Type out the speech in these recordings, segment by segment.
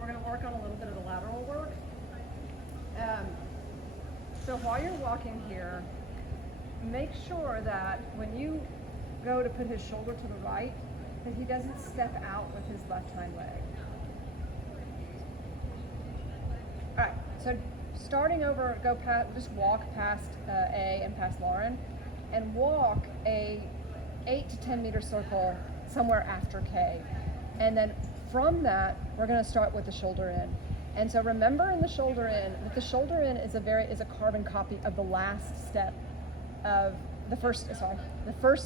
we're gonna work on a little bit of the lateral work. So while you're walking here, make sure that when you go to put his shoulder to the right, that he doesn't step out with his left hind leg. All right, so starting over, just walk past A and past Lauren, and walk a 8 to 10 meter circle somewhere after K. And then from that, we're gonna start with the shoulder in. And so remember in the shoulder in, that the shoulder in is a carbon copy of the last step of the first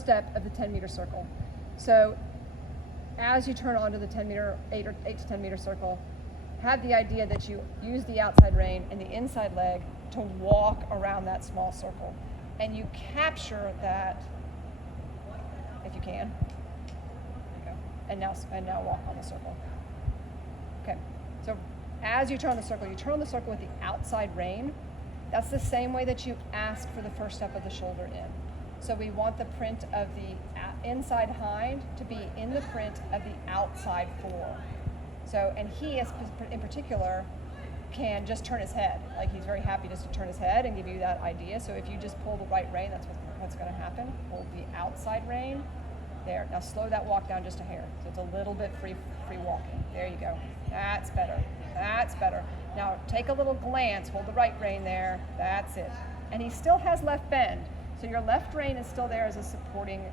step of the 10 meter circle. So as you turn onto the 8 to 10 meter circle, have the idea that you use the outside rein and the inside leg to walk around that small circle. And you capture that, if you can. There you go. And now walk on the circle. Okay, so as you turn the circle, you turn the circle with the outside rein. That's the same way that you ask for the first step of the shoulder in. So we want the print of the inside hind to be in the print of the outside fore. So, and he in particular can just turn his head. Like he's very happy just to turn his head and give you that idea. So if you just pull the right rein, that's what's gonna happen. Pull the outside rein. There, now slow that walk down just a hair. So it's a little bit free walking. There you go. That's better. That's better. Now take a little glance, hold the right rein there. That's it. And he still has left bend. So your left rein is still there as a supporting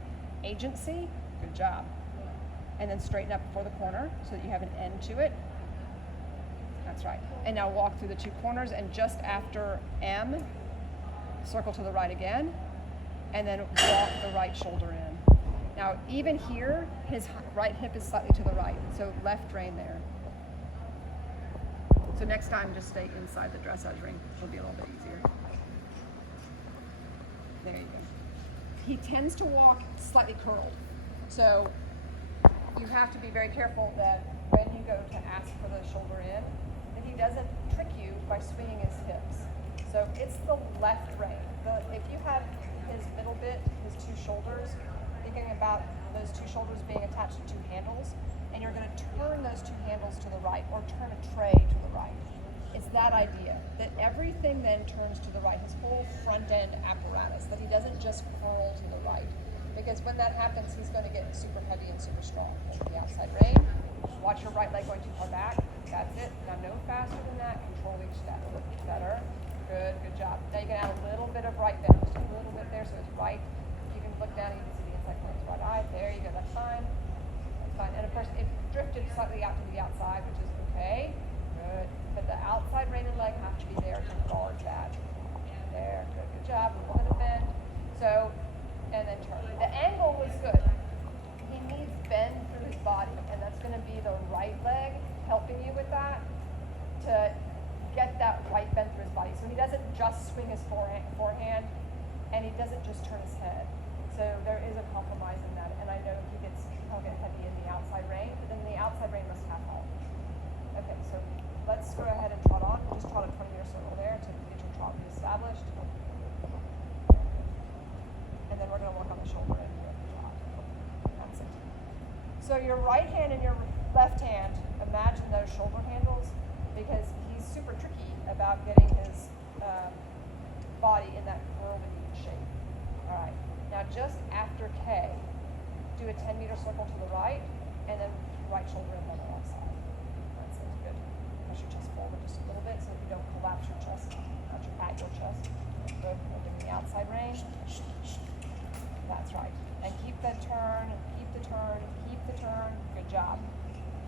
agency. Good job. And then straighten up before the corner so that you have an end to it. That's right. And now walk through the two corners, and just after M, circle to the right again, and then walk the right shoulder in. Now even here, his right hip is slightly to the right, so left rein there. So next time, just stay inside the dressage ring. It'll be a little bit easier. There you go. He tends to walk slightly curled. So you have to be very careful that when you go to ask for the shoulder in, that he doesn't trick you by swinging his hips. So it's the left rein. If you have his middle bit, his two shoulders, thinking about those two shoulders being attached to two handles, and you're going to turn those two handles to the right, or turn a tray to the right. It's that idea, that everything then turns to the right, his whole front end apparatus, that he doesn't just curl to the right. Because when that happens, he's going to get super heavy and super strong. The outside rein, watch your right leg going too far back. That's it. Now no faster than that, control each step. Better. Good job. Now you can add a little bit of right bend, just a little bit there, so it's right. You can look down, you can see the inside corner of his right eye. There you go, that's fine. Fine. And of course, it drifted slightly out to the outside, which is okay. Good. But the outside rein and leg have to be there to guard that. There. Good job. A little bit of bend. So, and then turn. The angle was good. He needs bend through his body, and that's going to be the right leg helping you with that to get that right bend through his body. So he doesn't just swing his forehand, and he doesn't just turn his head. So there is a compromise in that, and I know he'll get heavy in the outside rein, but then the outside rein must half halt. Okay, so let's go ahead and trot on. Just trot a 20 meter circle there to get your trot reestablished. And then we're going to work on the shoulder and the trot. That's it. So your right hand and your left hand, imagine those shoulder handles, because he's super tricky about getting his body in that curved shape. All right. Now just after K, do a 10 meter circle to the right, and then right shoulder in on the left side. That's it. Good. Push your chest forward just a little bit so that you don't collapse your chest, not at your chest. Good. Holding the outside rein. That's right. And keep the turn, keep the turn, keep the turn. Good job.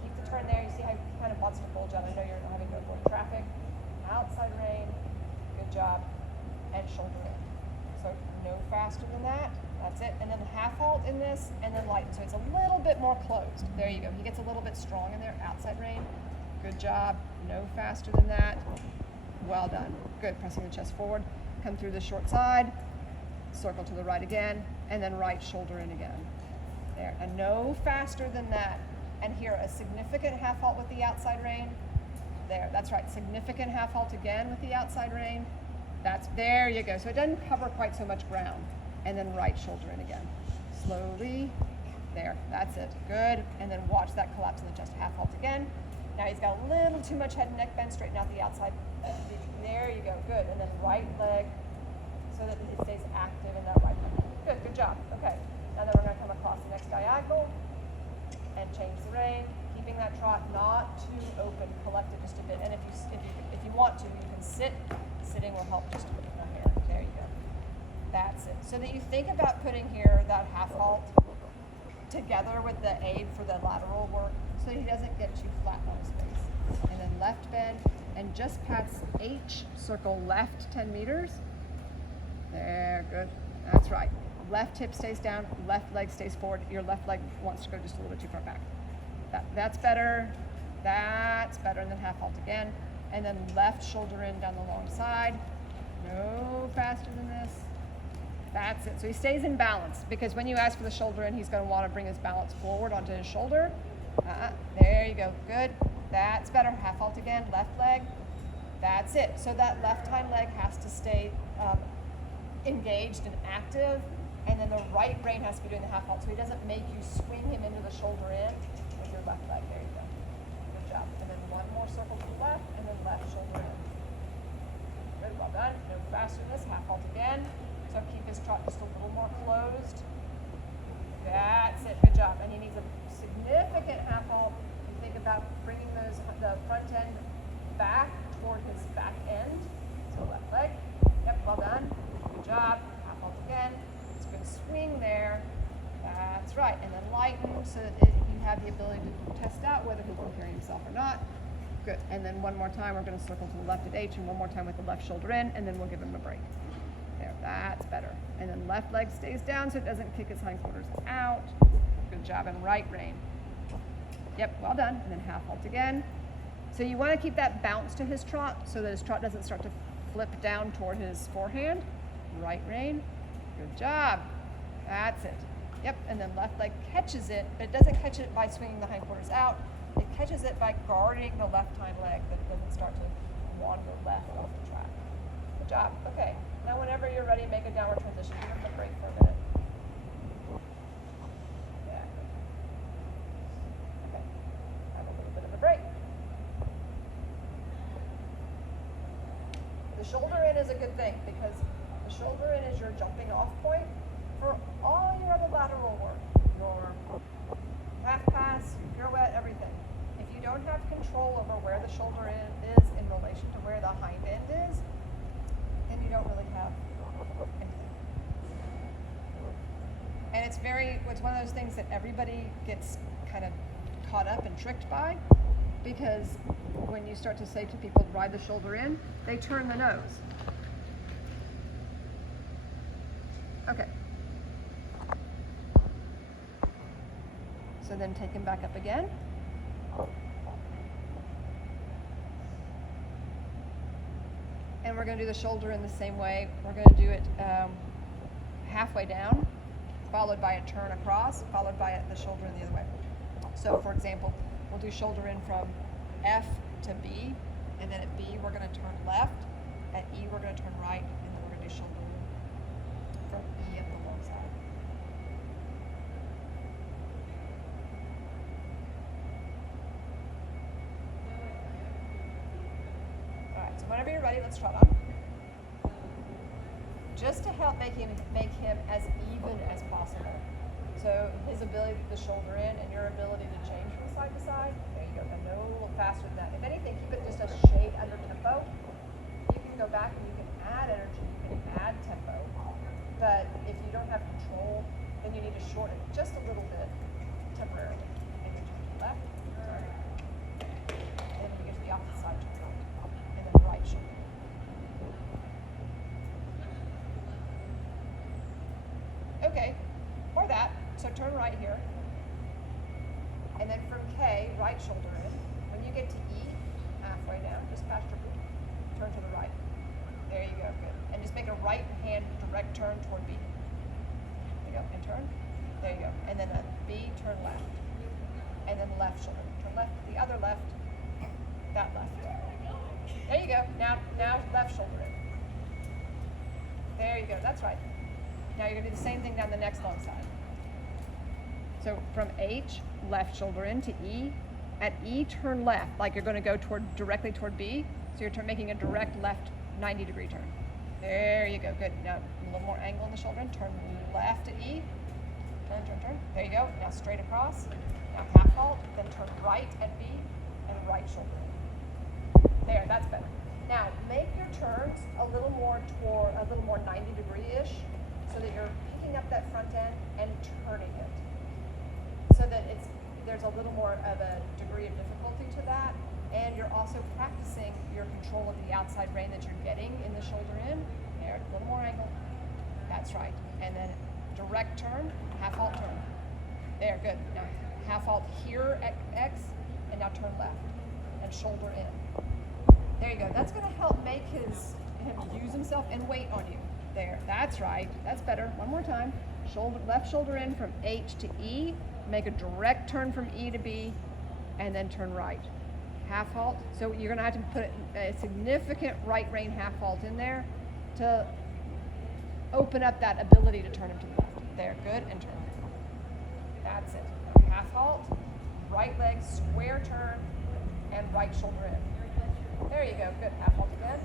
Keep the turn there. You see how he kind of wants to bulge out. I know you're having to avoid traffic. Outside rein. Good job. And shoulder in. So no faster than that. That's it. And then half halt in this, and then lighten. So it's a little bit more closed. There you go. He gets a little bit strong in there. Outside rein. Good job. No faster than that. Well done. Good. Pressing the chest forward. Come through the short side. Circle to the right again, and then right shoulder in again. There. And no faster than that. And here, a significant half halt with the outside rein. There. That's right. Significant half halt again with the outside rein. There you go. So it doesn't cover quite so much ground. And then right shoulder in again. Slowly. There. That's it. Good. And then watch that collapse in the chest. Half halt again. Now he's got a little too much head and neck bend, straighten out the outside. There you go, good. And then right leg so that it stays active in that right leg. Good, good job. Okay, now then we're gonna come across the next diagonal and change the rein, keeping that trot not too open, collect it just a bit. And if you want to, you can sit. Sitting will help just a bit more here. There you go. That's it. So that you think about putting here that half halt together with the aid for the lateral work so he doesn't get too flat on his face. And then left bend and just pass H, circle left 10 meters. There, good. That's right. Left hip stays down, left leg stays forward. Your left leg wants to go just a little bit too far back. That's better. That's better. And then half halt again. And then left shoulder in down the long side. No faster than this. That's it. So he stays in balance because when you ask for the shoulder in, he's going to want to bring his balance forward onto his shoulder. There you go. Good. That's better. Half halt again. Left leg. That's it. So that left hind leg has to stay engaged and active. And then the right rein has to be doing the half halt so he doesn't make you swing him into the shoulder in with your left leg. There you go. Good job. And then one more circle to the left and then left shoulder in. Good, well done. No faster than this. Half halt again. So keep his trot just a little more closed. That's it. Good job. And he needs a significant half halt. You think about bringing the front end back toward his back end. So left leg. Yep, well done. Good job. Half halt again. Good swing there. That's right. And then lighten so that you have the ability to test out whether he can carry himself or not. Good. And then one more time, we're going to circle to the left at H and one more time with the left shoulder in, and then we'll give him a break. There, that's better. And then left leg stays down so it doesn't kick his hindquarters out. Good job. And right rein. Yep, well done. And then half halt again. So you want to keep that bounce to his trot so that his trot doesn't start to flip down toward his forehand. Right rein. Good job. That's it. Yep, and then left leg catches it, but it doesn't catch it by swinging the hindquarters out. It catches it by guarding the left hind leg that it doesn't start to wander left off the track. Good job. Okay, now whenever you're ready, make a downward transition. Give him a break for a minute. Yeah. Okay, have a little bit of a break. The shoulder in is a good thing because the shoulder in is your jumping off point for all your other lateral work, your half pass, pirouette, everything. If you don't have control over where the shoulder in is in relation to where the hind end is, then you don't really have anything. And it's one of those things that everybody gets kind of caught up and tricked by because when you start to say to people, ride the shoulder in, they turn the nose. Okay. So then take him back up again. And we're going to do the shoulder in the same way. We're going to do it halfway down, followed by a turn across, followed by the shoulder in the other way. So for example, we'll do shoulder in from F to B, and then at B we're going to turn left, at E we're going to turn right, and then we're going to do shoulder in from E at the long side. Alright, so whenever you're ready, let's trot on. Just to help make him as even as possible. So his ability to the shoulder in and your ability to change from side to side. There you go, and no a little faster than that. If anything, keep it just a shade under tempo. You can go back and you can add energy, you can add tempo. But if you don't have control, then you need to shorten it just a little bit temporarily. And you turn to the left, turn. And then you get to the opposite side, turn. And then right shoulder. Okay, or that. So turn right here. And then from K, right shoulder in. When you get to E, halfway down, just past your boot, turn to the right. There you go, good. And just make a right hand direct turn toward B. There you go, and turn. There you go. And then a B, turn left. And then left shoulder. Turn left, the other left, that left. There you go. Now left shoulder in. There you go, that's right. Now you're gonna do the same thing down the next long side. So from H, left shoulder in to E, At E, turn left, like you're going to go directly toward B. So you're making a direct left 90-degree turn. There you go, good. Now a little more angle in the shoulder in. Turn left at E. Turn, turn, turn. There you go. Now straight across. Now half halt, then turn right at B and right shoulder in. There, that's better. Now make your turns a little more 90-degree-ish, so that you're picking up that front end and turning it, so that there's a little more of a degree of difficulty to that, and you're also practicing your control of the outside rein that you're getting in the shoulder in. There, a little more angle. That's right. And then direct turn, half halt turn. There, good. Now half halt here at X, and now turn left and shoulder in. There you go. That's going to help make him use himself and wait on you. There, that's right. That's better. One more time. Left shoulder in from H to E. Make a direct turn from E to B, and then turn right. Half halt. So you're going to have to put a significant right rein half halt in there to open up that ability to turn him to the left. There, good, and turn. That's it. Half halt, right leg, square turn, and right shoulder in. There you go, good. Half halt again.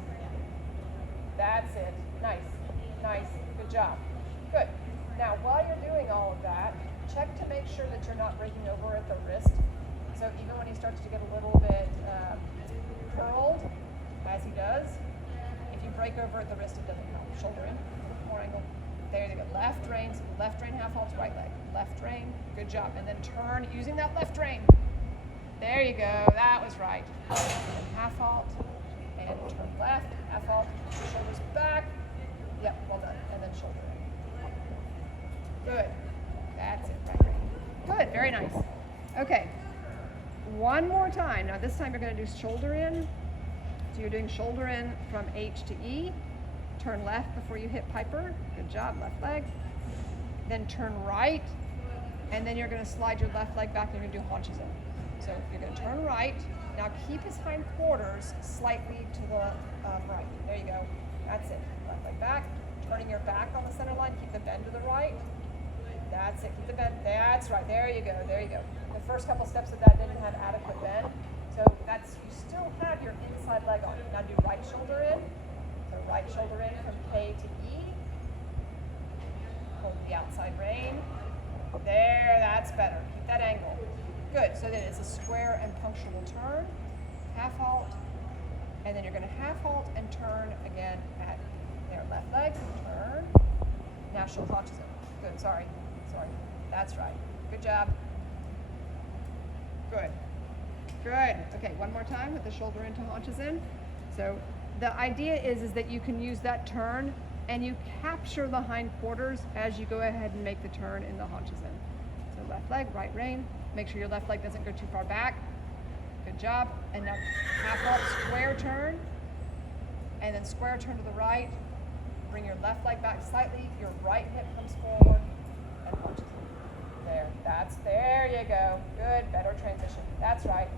That's it. Nice, nice, good job. Good. Now, while you're doing all of that, check to make sure that you're not breaking over at the wrist. So even when he starts to get a little bit curled, as he does, if you break over at the wrist, it doesn't help. Shoulder in, more angle. There you go. Left rein half halts, right leg. Left rein, good job. And then turn using that left rein. There you go. That was right. And half halt, and turn left, half halt, shoulders back. Yep, well done. And then shoulder in. Good. That's it, right rein. Good, very nice. Okay. One more time. Now this time you're going to do shoulder in. So you're doing shoulder in from H to E. Turn left before you hit Piper. Good job, left leg. Then turn right, and then you're going to slide your left leg back and you're going to do haunches in. So you're going to turn right. Now keep his hind quarters slightly to the right. There you go. That's it. Left leg back. Turning your back on the center line. Keep the bend to the right. That's it. Keep the bend. That's right. There you go. There you go. The first couple steps of that didn't have adequate bend. So you still have your inside leg on. Now do right shoulder in. So right shoulder in from K to E. Hold the outside rein. There, that's better. Keep that angle. Good. So then it's a square and punctual turn. Half halt. And then you're going to half halt and turn again at there. Left leg. Turn. Now she'll haunches it. Good. Sorry. That's right. Good job. Good. Good. Okay, one more time with the shoulder into haunches in. So the idea is that you can use that turn and you capture the hind quarters as you go ahead and make the turn in the haunches in. So left leg, right rein. Make sure your left leg doesn't go too far back. Good job. And now half halt, square turn. And then square turn to the right. Bring your left leg back slightly. Your right hip comes forward and haunches in. There you go. Good, better transition. That's right,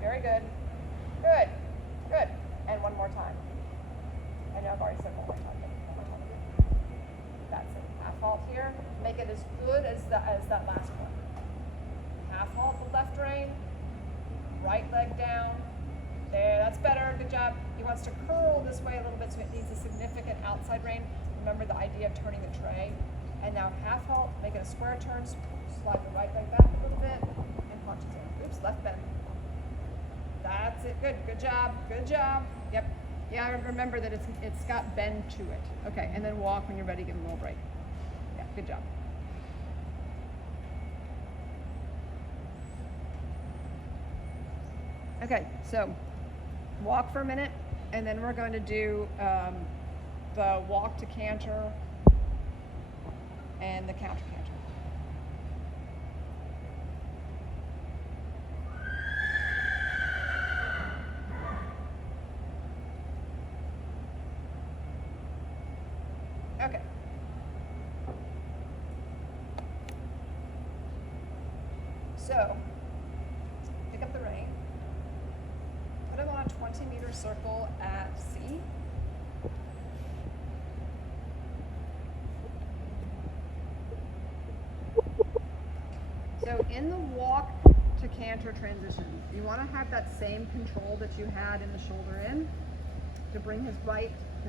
very good. Good, good. And one more time. I know I've already said one more time, but one more time. That's it. Half halt here. Make it as good as that last one. Half halt the left rein. Right leg down. There, that's better. Good job. He wants to curl this way a little bit, so it needs a significant outside rein. Remember the idea of turning the tray. And now half halt, make it a square turn, slide the right leg back a little bit, and haunches in. Oops, left bend. That's it. Good. Good job. Good job. Yep. Yeah, remember that it's got bend to it. Okay, and then walk when you're ready. Give him a little break. Yeah, good job. Okay, so walk for a minute, and then we're going to do the walk to canter and the counter canter. Okay. So, pick up the rein, put him on a 20-meter circle at C. So in the walk to canter transition. You want to have that same control that you had in the shoulder in to bring his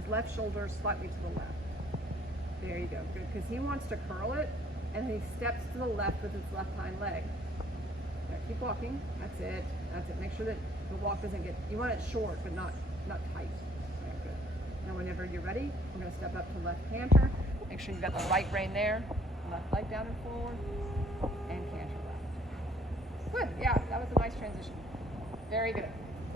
left shoulder slightly to the left. There you go, good, because he wants to curl it, and he steps to the left with his left hind leg. Now keep walking, that's it. Make sure that the walk doesn't get, you want it short, but not tight. Okay, good. Now whenever you're ready, we're gonna step up to left canter. Make sure you've got the right rein there, left leg down and forward, and canter left. Good, yeah, that was a nice transition. Very good.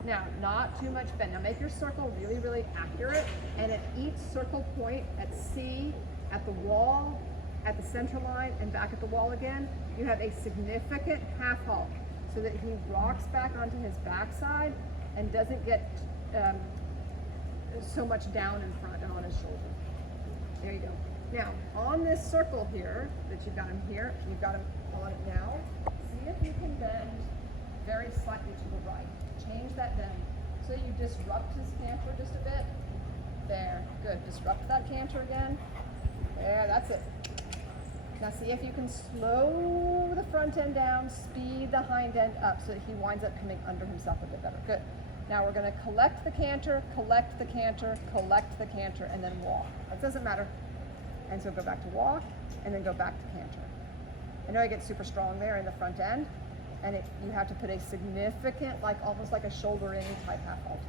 Now, not too much bend. Now make your circle really, really accurate, and at each circle point at C, at the wall, at the center line, and back at the wall again, you have a significant half halt so that he rocks back onto his backside and doesn't get so much down in front and on his shoulder. There you go. Now, on this circle here, that you've got him here, you've got him on it now, see if you can bend very slightly to the right. Change that bend. So you disrupt his canter just a bit. There, good. Disrupt that canter again. There, that's it. Now see if you can slow the front end down, speed the hind end up so that he winds up coming under himself a bit better. Good. Now we're going to collect the canter, collect the canter, collect the canter, and then walk. That doesn't matter. And so go back to walk, and then go back to canter. I know I get super strong there in the front end, and you have to put a significant, almost like a shoulder-in type half halt.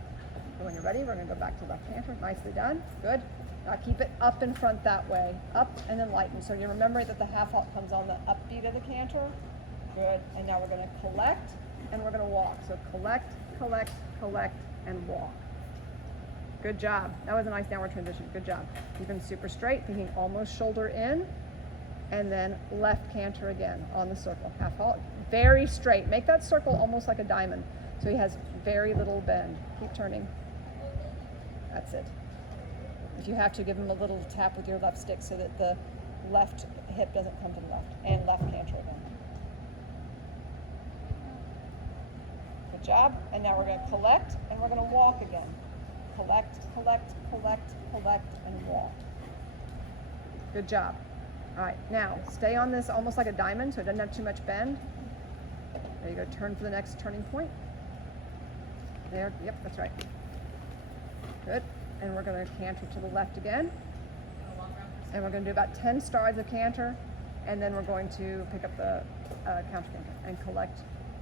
So when you're ready, we're going to go back to left canter. Nicely done. Good. Now keep it up in front that way. Up and then lighten. So you remember that the half halt comes on the upbeat of the canter. Good. And now we're going to collect and we're going to walk. So collect, collect, collect, and walk. Good job. That was a nice downward transition. Good job. Keep him super straight, thinking almost shoulder in. And then left canter again on the circle. Half halt. Very straight. Make that circle almost like a diamond. So he has very little bend. Keep turning. That's it. If you have to, give him a little tap with your left stick so that the left hip doesn't come to the left. And left canter again. Good job. And now we're going to collect and we're going to walk again. Collect, collect, collect, collect, and walk. Good job. All right, now stay on this almost like a diamond so it doesn't have too much bend. There you go, turn for the next turning point. There, yep, that's right. Good, and we're gonna canter to the left again. And we're gonna do about 10 strides of canter, and then we're going to pick up the counter canter and collect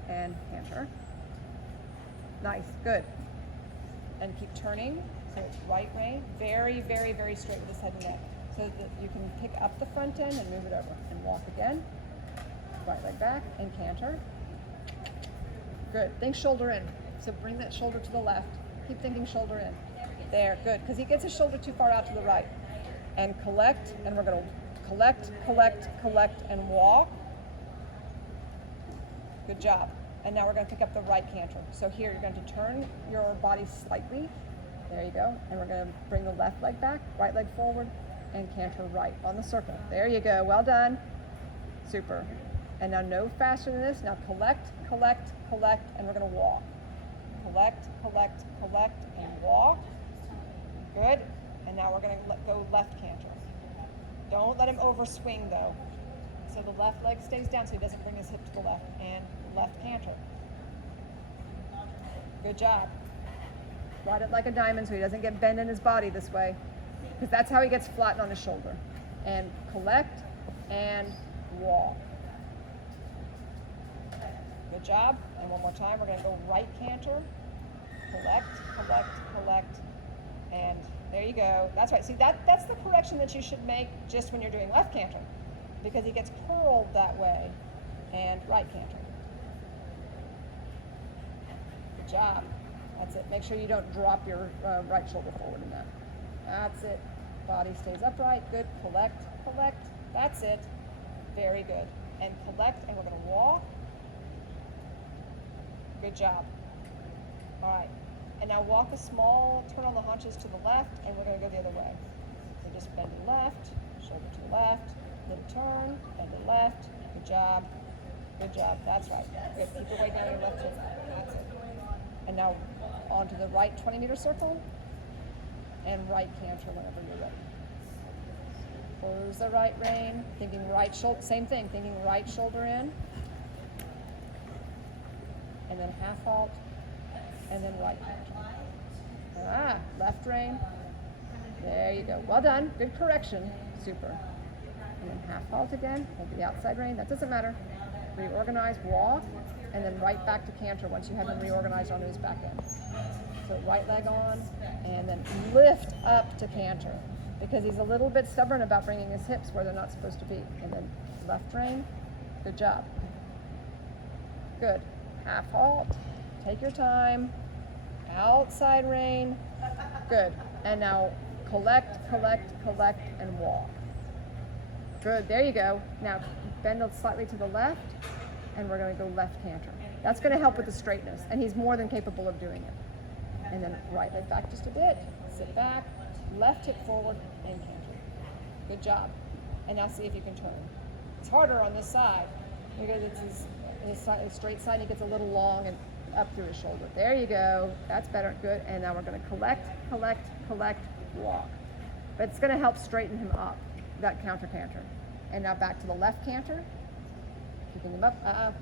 and canter. Nice, good. And keep turning, so it's right rein, very, very, very straight with his head and neck. So that you can pick up the front end and move it over and walk again. Right leg back and canter. Good. Think shoulder in. So bring that shoulder to the left. Keep thinking shoulder in. There. Good. Because he gets his shoulder too far out to the right. And collect. And we're going to collect, collect, collect, and walk. Good job. And now we're going to pick up the right canter. So here you're going to turn your body slightly. There you go. And we're going to bring the left leg back, right leg forward, and canter right on the circle. There you go. Well done. Super. And now no faster than this. Now collect, collect, collect, and we're going to walk. Collect, collect, collect, and walk. Good. And now we're going to go left canter. Don't let him overswing though. So the left leg stays down so he doesn't bring his hip to the left. And left canter. Good job. Ride it like a diamond so he doesn't get bent in his body this way. Because that's how he gets flattened on his shoulder. And collect and walk. Good job. And one more time, we're going to go right canter. Collect, collect, collect. And there you go. That's right. See, that's the correction that you should make just when you're doing left canter. Because he gets curled that way. And right canter. Good job. That's it. Make sure you don't drop your right shoulder forward in that. That's it. Body stays upright. Good. Collect, collect. That's it. Very good. And collect, and we're going to walk. Good job. All right. And now walk a small turn on the haunches to the left, and we're going to go the other way. So just bend to the left, shoulder to the left, little turn, bend to the left. Good job. Good job. That's right. Good. Keep your weight down your left hip. That's it. And now onto the right 20-meter circle and right canter whenever you're ready. Close the right rein, thinking right shoulder, same thing, thinking right shoulder in. and then half halt, and then right canter. Left rein. There you go. Well done. Good correction. Super. And then half halt again. Hold the outside rein. That doesn't matter. Reorganize, walk, and then right back to canter once you have him reorganized onto his back end. So right leg on, and then lift up to canter, because he's a little bit stubborn about bringing his hips where they're not supposed to be. And then left rein. Good job. Good. Half halt. Take your time. Outside rein. Good. And now collect, collect, collect, and walk. Good. There you go. Now bend slightly to the left, and we're going to go left canter. That's going to help with the straightness, and he's more than capable of doing it. And then right leg back just a bit. Sit back. Left hip forward and canter. Good job. And now see if you can turn. It's harder on this side because it's his straight side. He gets a little long and up through his shoulder. There you go. That's better. Good. And now we're going to collect, collect, collect, walk. But it's going to help straighten him up, that counter canter. And now back to the left canter. Keeping him up.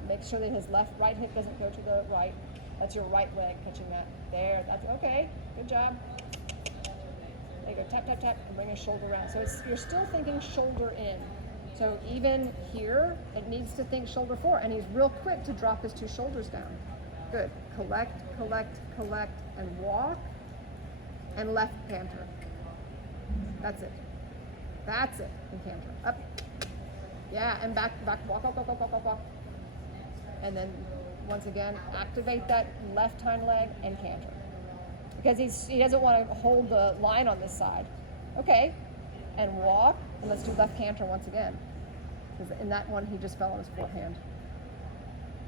Make sure that his right hip doesn't go to the right. That's your right leg catching that. There. That's okay. Good job. There you go. Tap, tap, tap, and bring his shoulder around. So you're still thinking shoulder in. So even here, it needs to think shoulder forward. And he's real quick to drop his two shoulders down. Good. Collect, collect, collect, and walk. And left canter. That's it. That's it. And canter. Up. Yeah, and back, walk, walk, walk, walk, walk, walk, walk. And then, once again, activate that left hind leg and canter. Because he doesn't want to hold the line on this side. Okay. And walk. And let's do left canter once again. Because in that one, he just fell on his forehand.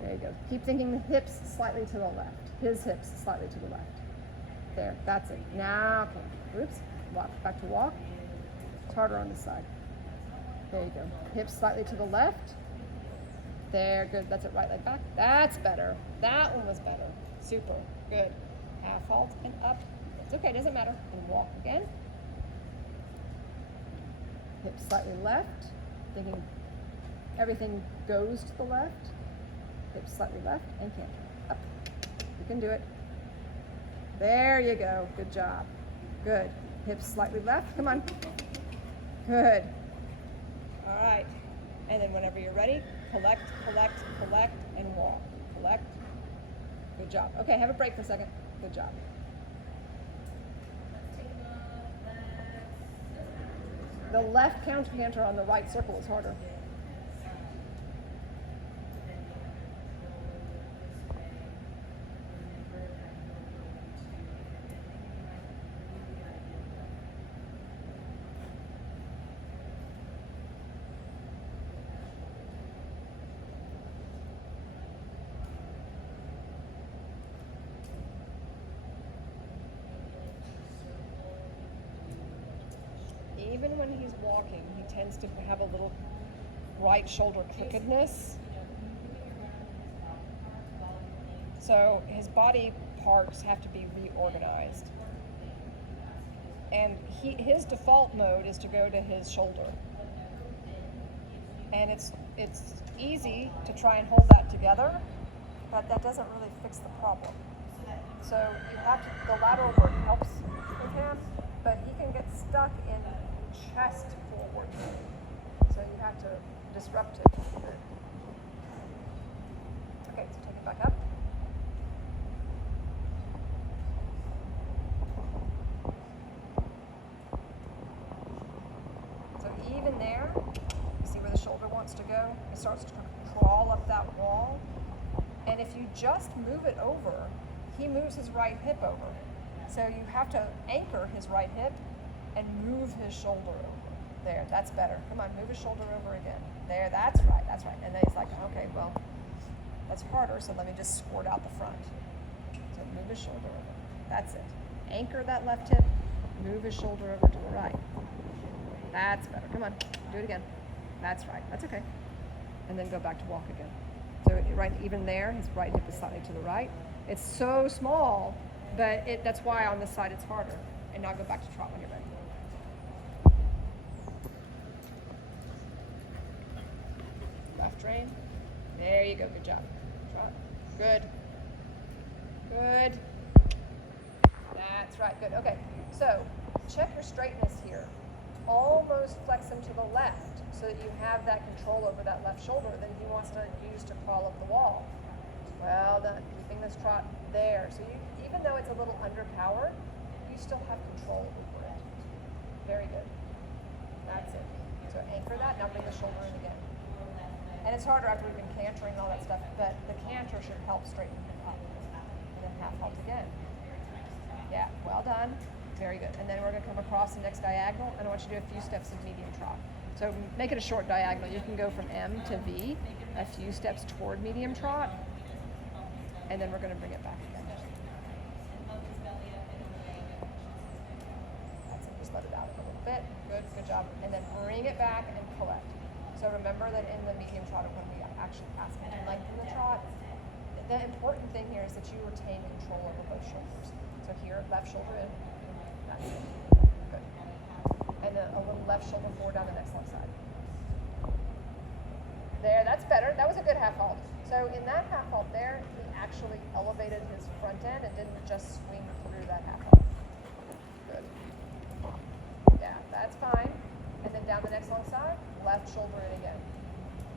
There you go. Keep thinking the hips slightly to the left. His hips slightly to the left. There, that's it. Now, okay. Oops. Walk, back to walk. It's harder on this side. There you go. Hips slightly to the left. There, good. That's it. Right leg back. That's better. That one was better. Super. Good. Half halt and up. It's okay. Doesn't matter. And walk again. Hips slightly left. Thinking everything goes to the left. Hips slightly left and canter. Up. You can do it. There you go. Good job. Good. Hips slightly left. Come on. Good. All right. And then whenever you're ready, collect, collect, collect, and walk. Collect. Good job. Okay, have a break for a second. Good job. The left counter canter on the right circle is harder. Even when he's walking, he tends to have a little right shoulder crookedness. So his body parts have to be reorganized. And his default mode is to go to his shoulder. And it's easy to try and hold that together, but that doesn't really fix the problem. So you have to, the lateral work helps with him, but he can get stuck in chest forward. So you have to disrupt it a bit. Okay, so take it back up. So even there, you see where the shoulder wants to go? It starts to crawl up that wall. And if you just move it over, he moves his right hip over. So you have to anchor his right hip and move his shoulder over. There, that's better. Come on, move his shoulder over again. There, that's right, that's right. And then he's like, okay, well, that's harder, so let me just squirt out the front. So move his shoulder over. That's it. Anchor that left hip, move his shoulder over to the right. That's better. Come on, do it again. That's right, that's okay. And then go back to walk again. So right, even there, his right hip is slightly to the right. It's so small, but that's why on this side it's harder. And now go back to trot when you're ready. Left rein. There you go. Good job. Trot. Good. Good. That's right, good. Okay, so check your straightness here. Almost flex him to the left so that you have that control over that left shoulder that he wants to use to crawl up the wall. Well done, keeping this trot there. So you, even though it's a little underpowered, you still have control over it. Very good. That's it. So anchor that, now bring the shoulder in again. And it's harder after we've been cantering and all that stuff, but the canter should help straighten him up. And then half halt again. Yeah, well done. Very good. And then we're going to come across the next diagonal, and I want you to do a few steps of medium trot. So make it a short diagonal. You can go from M to V, a few steps toward medium trot, and then we're going to bring it back again. That's it. Just let it out a little bit. Good, good job. And then bring it back and collect. So remember that in the medium trot, when we actually ask him to lengthen the trot, the important thing here is that you retain control over both shoulders. So here, left shoulder in. That's it. Good. And then a little left shoulder forward down the next long side. There, that's better. That was a good half halt. So in that half halt there, he actually elevated his front end and didn't just swing through that half halt. Good. Yeah, that's fine. And then down the next long side, left shoulder in again.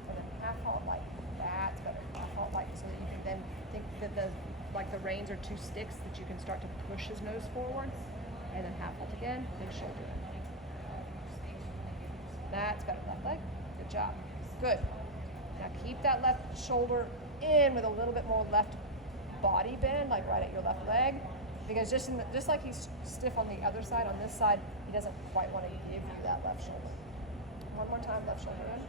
And then half halt light. That's better. Half halt light, so that you can then think that the reins are two sticks that you can start to push his nose forward. And then half halt again, then shoulder in. That's better. Left leg. Good job. Good. Now keep that left shoulder in with a little bit more left body bend, like right at your left leg. Because just like he's stiff on the other side, on this side, he doesn't quite want to give you that left shoulder. One more time, left shoulder in.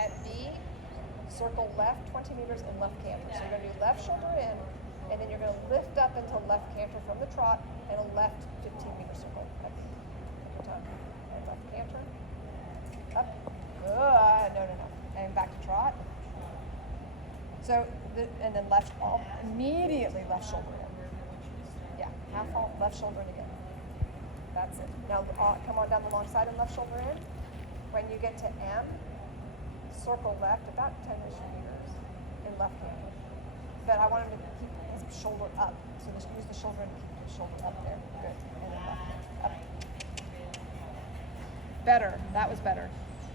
At B, circle left 20 meters and left canter. So you're going to do left shoulder in, and then you're going to lift up into left canter from the trot, and a left 15-meter circle at B. One more time. And left canter. Up. Good. No. And back to trot. So, and then left, immediately left shoulder in. Yeah, half halt, left shoulder in again. That's it. Now come on down the long side and left shoulder in. When you get to M, circle left about 10-ish meters in left hand. But I want him to keep his shoulder up. So just use the shoulder and keep his shoulder up there. Good. And then left hand, up. Better. That was better.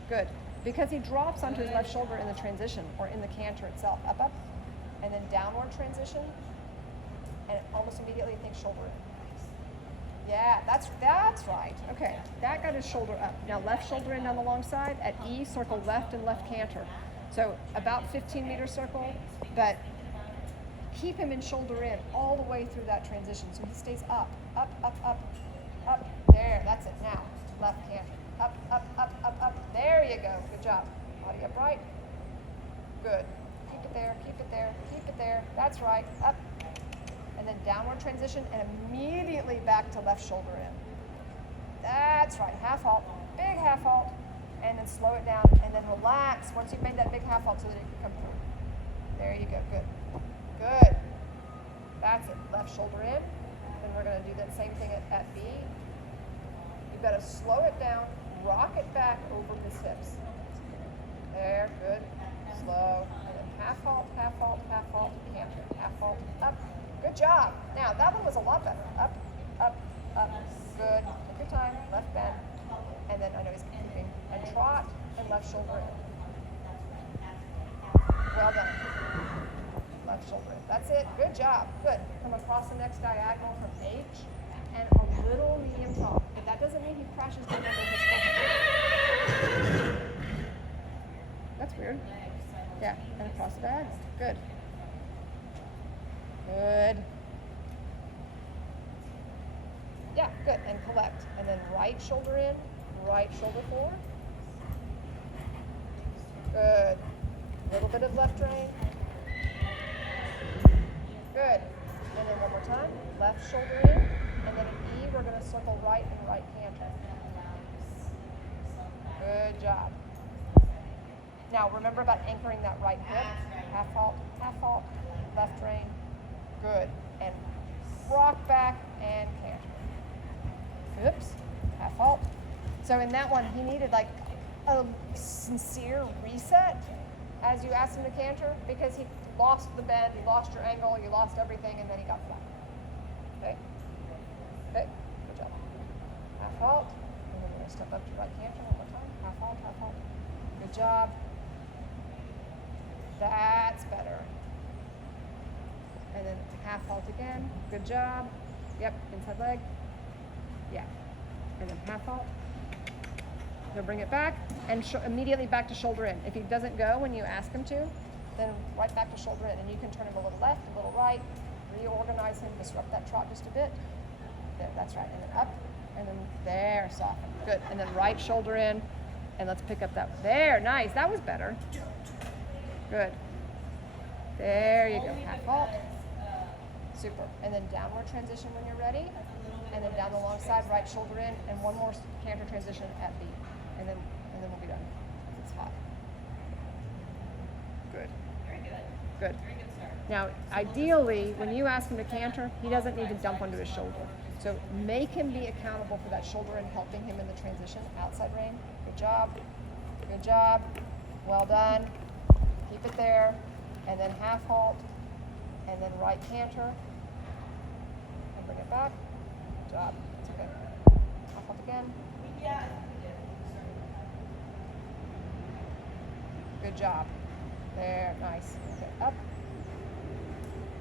Good. Because he drops onto his left shoulder in the transition or in the canter itself. Up, up. And then downward transition. And almost immediately think shoulder in. Yeah, that's right. Okay, that got his shoulder up. Now left shoulder in down the long side. At E, circle left and left canter. So about 15-meter circle, but keep him in shoulder in all the way through that transition so he stays up, up, up, up, up. There, that's it. Now, left canter. Up, up, up, up, up. There you go. Good job. Body upright. Good. Keep it there, keep it there, keep it there. That's right. Up. And then downward transition and immediately back to left shoulder in. That's right. Half halt. Big half halt. And then slow it down and then relax once you've made that big half halt so that it can come through. There you go. Good. Good. That's it. Left shoulder in. Then we're going to do that same thing at B. You've got to slow it down, rock it back over his hips. There. Good. Slow. And then half halt, half halt, half halt, canter. Half halt, up. Good job. Now, that one was a lot better. Up, up, up. Good. Take your time. Left bend. And then, I know he's keeping. And trot and left shoulder in. Well done. Left shoulder in. That's it. Good job. Good. Come across the next diagonal from H. And a little medium trot. But that doesn't mean he crashes down under his foot. That's weird. Yeah. And across the diagonal. Good. Good. Yeah, good. And collect. And then right shoulder in, right shoulder forward. Good. A little bit of left rein. Good. And then one more time. Left shoulder in. And then at E, we're going to circle right and right canter. Good job. Now, remember about anchoring that right hip. Half halt, left rein. Good. And rock back and canter. Oops. Half halt. So in that one, he needed like a sincere reset as you asked him to canter because lost the bend, you lost your angle, you lost everything, and then he got flat. Okay? Okay, good job. Half halt, and then we're going to step up to right canter one more time. Half halt, half halt. Good job. That's better. And then half halt again. Good job. Yep, inside leg. Yeah. And then half halt. So bring it back and immediately back to shoulder in. If he doesn't go when you ask him to, then right back to shoulder in. And you can turn him a little left, a little right, reorganize him, disrupt that trot just a bit. There, that's right. And then up, and then there, soften. Good. And then right shoulder in, and let's pick up that. There, nice. That was better. Good. There you go. Half halt. Super. And then downward transition when you're ready. And then down the long side, right shoulder in, and one more canter transition at B. And then we'll be done. It's hot. Good. Very good. Good. Very good start. Now, ideally, when you ask him to canter, he doesn't need to dump onto his shoulder. So make him be accountable for that shoulder and helping him in the transition. Outside rein. Good job. Good job. Well done. Keep it there. And then half halt. And then right canter. And bring it back. Good job. It's okay. Half halt again. Yeah. Good job. There, nice. Okay, up.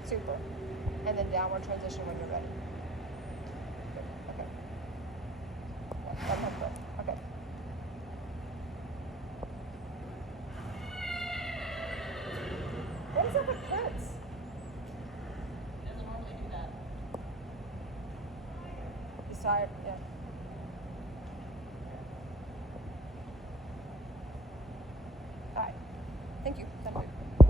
Super. And then downward transition when you're ready. Good. Okay. Go. Okay. What is up with Prince? He doesn't normally do that. He's tired. Yeah.